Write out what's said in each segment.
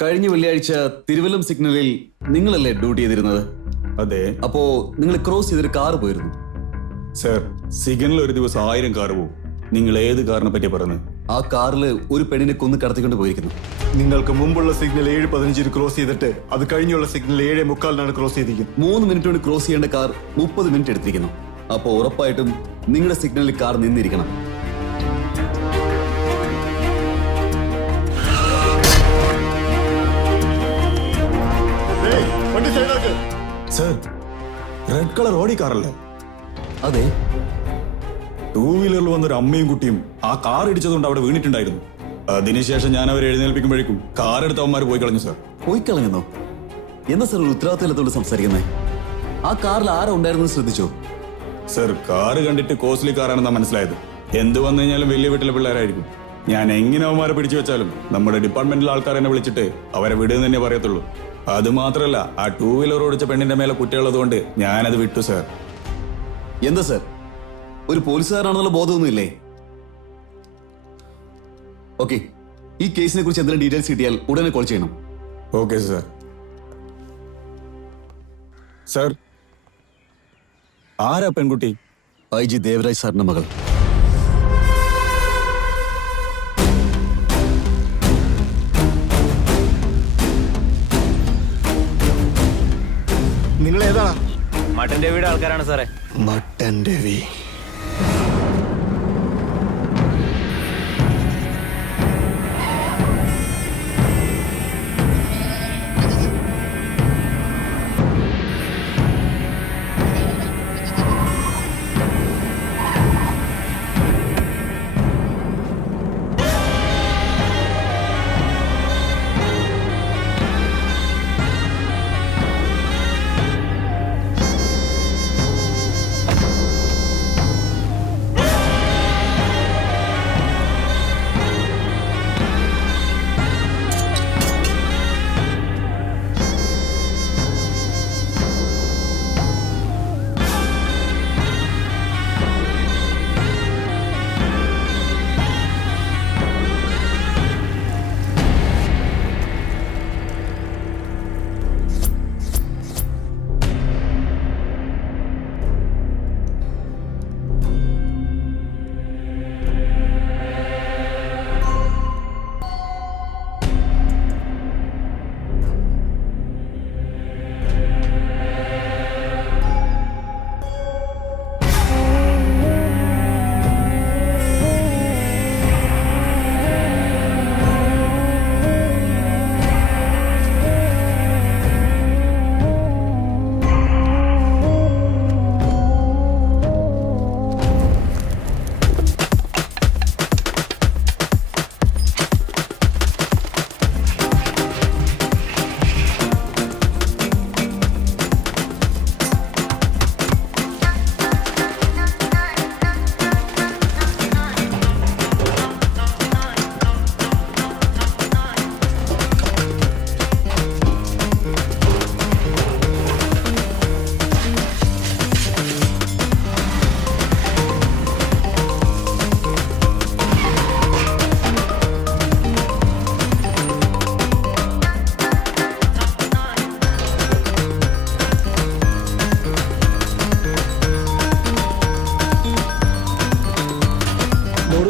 കഴിഞ്ഞ വെള്ളിയാഴ്ച തിരുവല്ലം സിഗ്നലിൽ നിങ്ങളല്ലേ ഡ്യൂട്ടി ചെയ്തിരുന്നത്? അതെ. അപ്പോ നിങ്ങൾ ക്രോസ് ചെയ്തൊരു കാർ പോയിരുന്നു. സർ, സിഗ്നലിൽ ഒരു ദിവസം 1000 കാർ പോകും. നിങ്ങൾ ഏത് കാറിനെ പറ്റി പറയുന്നത്? ആ കാറിൽ ഒരു പെണ്ണിനെ കൊന്ന് കടത്തിക്കൊണ്ട് പോയിരിക്കുന്നു. നിങ്ങൾക്ക് മുമ്പുള്ള സിഗ്നൽ 7:15 ക്രോസ് ചെയ്തിട്ട് അത് കഴിഞ്ഞുള്ള സിഗ്നൽ 7:45 ക്രോസ് ചെയ്തിരിക്കുന്നത്. 3 മിനിറ്റ് കൊണ്ട് ക്രോസ് ചെയ്യേണ്ട കാർ 30 മിനിറ്റ് എടുത്തിരിക്കുന്നു. അപ്പോൾ ഉറപ്പായിട്ടും നിങ്ങളുടെ സിഗ്നലിൽ കാർ നിന്നിരിക്കണം. സർ, റെഡ് കളർ ഓടി കാറല്ലേ? അതെ. 2 വീലറിൽ വന്നൊരു അമ്മയും കുട്ടിയും ആ കാർ ഇടിച്ചതുകൊണ്ട് അവിടെ വീണിട്ടുണ്ടായിരുന്നു. അതിനുശേഷം ഞാൻ അവരെ എഴുന്നേൽപ്പിക്കുമ്പോഴേക്കും കാർ എടുത്തവന്മാർ പോയി കളഞ്ഞു സർ. പോയി കളഞ്ഞോ? എന്താ സർ ഒരു ഉത്തരവാദിത്തത്തോട് സംസാരിക്കുന്നത്? ആ കാറിൽ ആരാ ഉണ്ടായിരുന്നു ശ്രദ്ധിച്ചോ? സർ, കാറ് കണ്ടിട്ട് കോസ്റ്റ്ലി കാറാണെന്നാ മനസ്സിലായത്. എന്ത് വന്നു കഴിഞ്ഞാലും വലിയ വീട്ടിലെ പിള്ളേരായിരിക്കും. ഞാൻ എങ്ങനെ അവന്മാരെ പിടിച്ചു വെച്ചാലും നമ്മുടെ ഡിപ്പാർട്ട്മെന്റിലെ ആൾക്കാർ എന്നെ വിളിച്ചിട്ട് അവരെ വിടുന്ന് തന്നെ പറയത്തുള്ളൂ. അത് മാത്രല്ല, ആ 2 വീലർ ഓടിച്ച പെണ്ണിന്റെ മേലെ കുട്ടികളുള്ളതുകൊണ്ട് ഞാനത് വിട്ടു സർ. എന്താ സർ, ഒരു പോലീസുകാരാണെന്നുള്ള ബോധമൊന്നുമില്ലേ? ഓക്കെ, ഈ കേസിനെ കുറിച്ച് എന്തെങ്കിലും ഡീറ്റെയിൽസ് കിട്ടിയാൽ ഉടനെ കോൾ ചെയ്യണം. Okay sir. സർ, ആരാ പെൺകുട്ടി? IG ദേവരാജ് സാറിന്റെ മകൾ. നിങ്ങൾ ഏതാണ്? മട്ടൻ രവിയുടെ ആൾക്കാരാണ് സാറേ. മട്ടൻ രവി.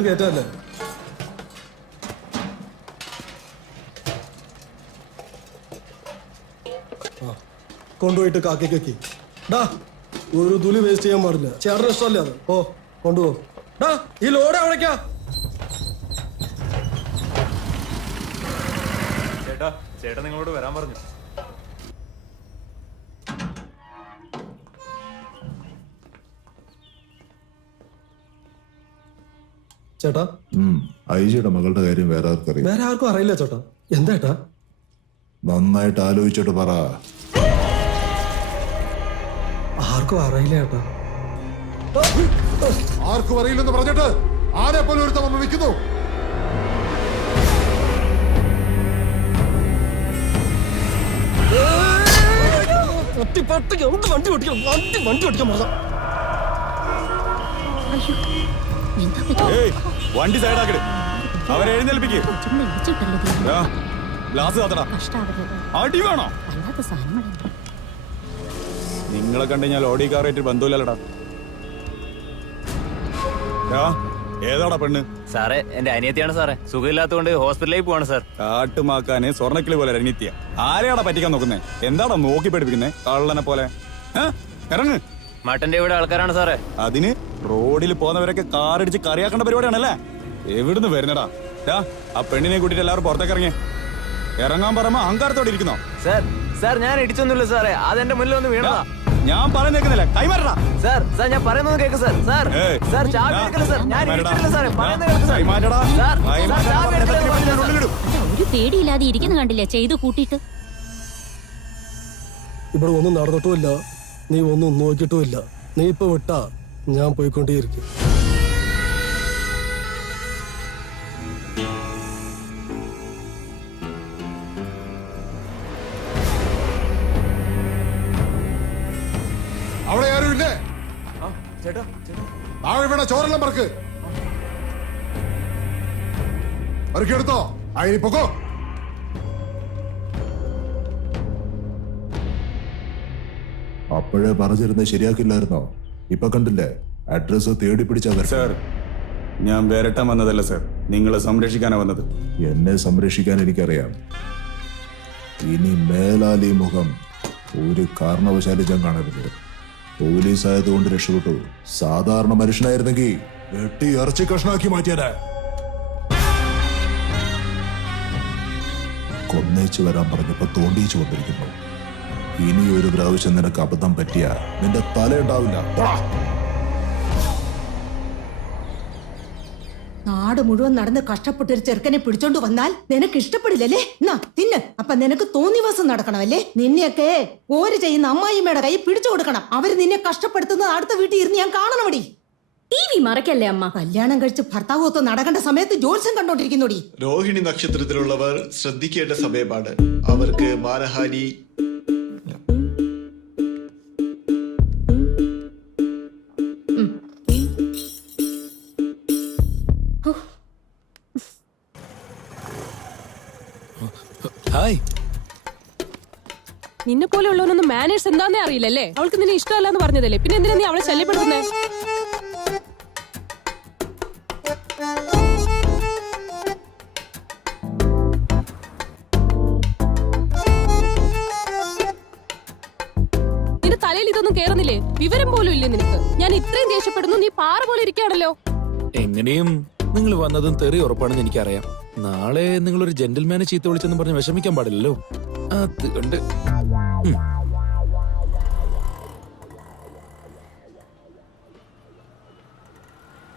കേട്ടല്ലേ? കൊണ്ടുപോയിട്ട് കാക്കയ്ക്ക് ഡാ ഒരു തുലി വേസ്റ്റ് ചെയ്യാൻ പാടില്ല. ചേട്ടന് ഇഷ്ടമല്ലേ അത്? ഓ കൊണ്ടുപോ. ഡാ ഈ ലോഡ് അവിടേക്കാ. ചേട്ടാ, ചേട്ടൻ നിങ്ങളോട് വരാൻ പറഞ്ഞു. ചേട്ടാ, ഐജിയുടെ മകളുടെ കാര്യം വേറെ ആർക്കറിയാം? വേറെ ആർക്കും അറിയില്ല ചേട്ടാ. എന്താ ഏട്ടാ? നന്നായിട്ട് ആലോചിച്ചിട്ട് പറ. ആർക്കും അറിയില്ല ഏട്ടാ. ആർക്കും അറിയില്ലെന്ന് പറഞ്ഞിട്ട് ആരെ പോലെ ഒരുത്തം വന്ന് നിൽക്കുന്നു. വണ്ടി ഓടിക്കാൻ പറഞ്ഞ വണ്ടി സൈഡാക്കിട്. അവരെ എഴുന്നേൽപ്പിക്ക്. ഗ്ലാസ് താത്തടാ. കഷ്ടാവരുത്. അടി വേണോ? അല്ലാത്ത സാധനങ്ങളെ നിങ്ങളെ കണ്ട് ഞാൻ ഓടി കാറായിട്ട് ബന്ധമില്ലടാ. ഏതാടാ പെണ്ണ്? സാറേ എന്റെ അനിയത്തിയാണ് സാറേ, സുഖമില്ലാത്തതുകൊണ്ട് ഹോസ്പിറ്റലിലേക്ക് പോവാണ് സാർ. കാട്ടുമാക്കാന് സ്വർണ്ണക്കിളി പോലെ രണിത്യ. ആരെയാടാ പറ്റിക്കാൻ നോക്കുന്നേ? എന്താടാ നോക്കി പഠിപ്പിക്കുന്നേ കള്ളനെ പോലെ? ഇറങ്ങ്. മട്ടന്റെ വീട് ആൾക്കാരാണ് സാറേ. അതിന് റോഡിൽ പോകുന്നവരൊക്കെ കാറടിച്ച് കറിയാക്കേണ്ട പരിപാടിയാണല്ലേ? എവിടുന്ന് വരുന്നടാ? ആ പെണ്ണിനെ കൂട്ടിട്ട് എല്ലാവരും പുറത്തേക്ക് ഇറങ്ങി. ഇറങ്ങാൻ പറയുമ്പോ അഹങ്കാരത്തോടെ ഇരിക്കുന്നോ? സാർ സാർ ഞാൻ ഇടിച്ചൊന്നുമില്ല സാറേ, അതെന്റെ മുന്നിൽ ഒന്ന് വീണതാ. ഞാൻ പറയുന്നേക്കുന്നില്ല, കൈമാറടാ. സാർ സാർ ഞാൻ പറയുന്നത് കേക്ക് സാർ. സാർ സാർ ചാവി എടുക്കല്ല സാർ, ഞാൻ ഇടിച്ചിട്ടില്ല സാറേ, പറയുന്നത് കേൾക്ക് സാർ. സാർ സാർ ചാവി എടുക്കല്ലെന്ന് പറഞ്ഞില്ല സാർ. ഒരു പേടിയില്ലാതെ ഇരിക്കുന്ന കണ്ടില്ലേ ചെയ്തു കൂട്ടിയിട്ട്. ഇവിടെ ഒന്നും നടന്നിട്ടുമില്ല, നീ ഒന്നും നോക്കിയിട്ടുമില്ല. നീ ഇപ്പൊ വിട്ടാ ഞാൻ പോയിക്കൊണ്ടേയിരിക്കും. അവിടെ ആരും ഇല്ലേ? ചേട്ടാ താഴെ വീണ ചോറെല്ലാം പറക്ക്. പറക്കെടുത്തോ, അതിന് പൊക്കോ. അപ്പോഴേ പറഞ്ഞിരുന്ന ശരിയാക്കില്ലായിരുന്നോ? ഇപ്പൊ കണ്ടില്ലേ, അഡ്രസ് തേടി പിടിച്ചാ. സാർ ഞാൻ വരട്ടാൻ വന്നതല്ല സാർ, നിങ്ങളെ സംരക്ഷിക്കാനാ വന്നത്. എന്നെ സംരക്ഷിക്കാൻ എനിക്കറിയാം. ഇനി മേലാൽ ഈ മുഖം ഒരു കാരണവശാലും ഞാൻ കാണരുത്. പോലീസ് ആയതുകൊണ്ട് രക്ഷപ്പെട്ടു. സാധാരണ മനുഷ്യനായിരുന്നെങ്കിൽ വെട്ടി ഇറച്ചി കഷ്ണാക്കി മാറ്റിയാലേ. കൊന്നേച്ചു വരാൻ പറഞ്ഞപ്പോ തോണ്ടിച്ചു കൊണ്ടിരിക്കുന്നു. ഇനി ഒരു പ്രാവശ്യം നിനക്ക് അബദ്ധം പറ്റിയ നിന്റെ തലയുണ്ടാവില്ല. നാട് മുഴുവൻ നടന്ന് കഷ്ടപ്പെട്ടൊരു ചെറുക്കനെ പിടിച്ചോണ്ട് വന്നാൽ നിനക്ക് ഇഷ്ടപ്പെടില്ലല്ലേ? എന്നാ തിന്ന്. അപ്പൊ നിനക്ക് തോന്നിവാസം നടക്കണമല്ലേ? നിന്നെയൊക്കെ ഓര് ചെയ്യുന്ന അമ്മായിമ്മയുടെ കൈ പിടിച്ചു കൊടുക്കണം. അവര് നിന്നെ കഷ്ടപ്പെടുത്തുന്നത് അടുത്ത വീട്ടിൽ ഇരുന്ന് ഞാൻ കാണണമടി. TV മറക്കല്ലേ അമ്മ. കല്യാണം കഴിച്ച് ഭർത്താവൊത്ത് നടക്കേണ്ട സമയത്ത് ജോത്സ്യം കണ്ടോണ്ടിരിക്കുന്നോടി. രോഹിണി നക്ഷത്രത്തിലുള്ളവർ ശ്രദ്ധിക്കേണ്ട സമയമാണ്. അവർക്ക് മാനഹാനി. ഹായ്. നിന്നെ പോലെ ഉള്ളവനൊന്നും മാനേഴ്സ് എന്താന്നേ അറിയില്ലല്ലേ? അവൾക്ക് നിന്നെ ഇഷ്ടമല്ലെന്ന് പറഞ്ഞതല്ലേ, പിന്നെ എന്തിനാ നീ അവളെ ശല്യപ്പെടുത്തുന്നേ? നിന്റെ തലയിൽ ഇതൊന്നും കേറുന്നില്ലേ? വിവരം പോലും ഇല്ലേ നിനക്ക്? ഞാൻ ഇത്രയും ദേഷ്യപ്പെടുന്നു, നീ പാറ പോലെ ഇരിക്കുകയാണല്ലോ. എങ്ങനെയും നിങ്ങൾ വന്നതും തെറി ഉറപ്പാണെന്ന് എനിക്കറിയാം. നാളെ നിങ്ങളൊരു ജെന്റിൽമാനെ ചീത്ത വിളിച്ചെന്ന് പറഞ്ഞ് വിഷമിക്കാൻ പാടില്ലല്ലോ. അതുകൊണ്ട്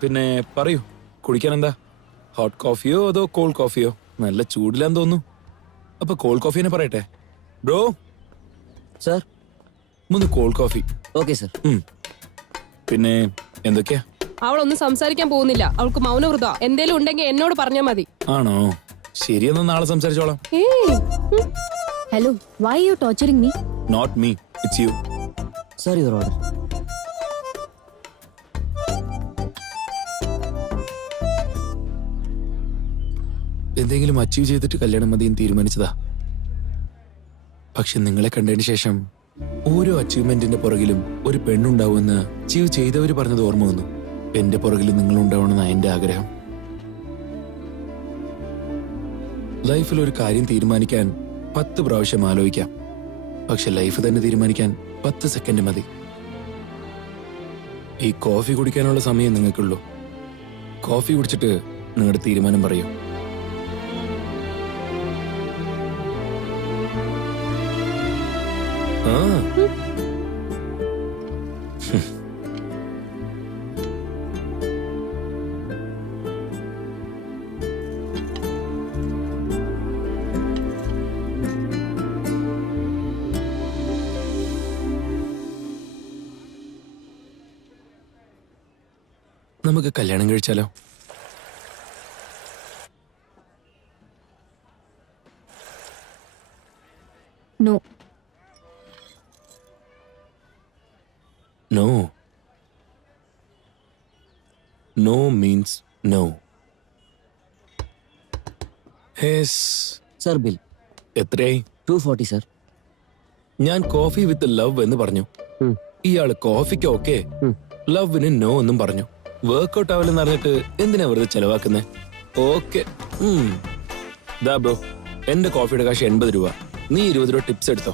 പിന്നെ പറയൂ, കുടിക്കാൻ എന്താ? ഹോട്ട് കോഫിയോ അതോ കോൾഡ് കോഫിയോ? നല്ല ചൂടിലാന്ന് തോന്നുന്നു. അപ്പൊ കോൾഡ് കോഫി തന്നെ പറയട്ടെ. Bro sir, 3 cold coffee. Okay sir. പിന്നെ എന്തൊക്കെയാ? അവളൊന്നും സംസാരിക്കാൻ പോകുന്നില്ല, അവൾക്ക് മൗനവ്രത. എന്തേലും ഉണ്ടെങ്കിൽ എന്നോട് പറഞ്ഞാൽ മതി. ആണോ? ശരിയെന്നാ നാളെ സംസാരിച്ചോളാം. Hello, why you torturing me? Not me, it's you. Sir, your order. എന്തെങ്കിലും അച്ചീവ് ചെയ്തിട്ട് കല്യാണം മതിയും തീരുമാനിച്ചതാ. പക്ഷെ നിങ്ങളെ കണ്ടതിന് ശേഷം ഓരോ അച്ചീവ്മെന്റിന്റെ പുറകിലും ഒരു പെണ്ണുണ്ടാവുമെന്ന് അച്ചീവ് ചെയ്തവര് പറഞ്ഞത് ഓർമ്മ വന്നു. എന്റെ പുറകിൽ നിങ്ങളുണ്ടാവണമെന്ന എന്റെ ആഗ്രഹം. ലൈഫിൽ ഒരു കാര്യം തീരുമാനിക്കാൻ 10 പ്രാവശ്യം ആലോചിക്കാം, പക്ഷെ ലൈഫ് തന്നെ തീരുമാനിക്കാൻ 10 സെക്കൻഡ് മതി. ഈ കോഫി കുടിക്കാനുള്ള സമയം നിങ്ങൾക്കുള്ളൂ. കോഫി കുടിച്ചിട്ട് നിങ്ങളുടെ തീരുമാനം പറയൂ. നമുക്ക് കല്യാണം കഴിച്ചാലോ? No. No. No means no. Yes. Sir, bill. എത്രയായി? 240 സർ. ഞാൻ കോഫി വിത്ത് ലവ് എന്ന് പറഞ്ഞു. ഇയാള് കോഫിക്ക് ഓക്കെ, ലവിന് നോ എന്നും പറഞ്ഞു. വർക്ക്ഔട്ട് ആവില്ലെന്ന് അറിഞ്ഞിട്ട് എന്തിനാ വെറുതെ ചെലവാക്കുന്നേ? ഓക്കെ. ദാ ബ്രോ, എന്റെ കോഫിയുടെ കാശ് 80 രൂപ. നീ 20 രൂപ ടിപ്സ് എടുത്തോ.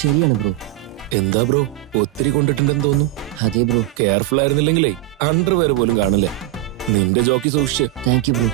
ശരിയാണ് ബ്രോ. എന്താ ബ്രോ, ഒത്തിരി കൊണ്ടിട്ടുണ്ടെന്ന് തോന്നുന്നു. അതെ ബ്രോ. കെയർഫുൾ ആയിരുന്നില്ലെങ്കിലേ അണ്ടർവെയർ പോലും കാണില്ലേ. നിന്റെ ജോക്കി സൂക്ഷിച്ച്. Thank you bro.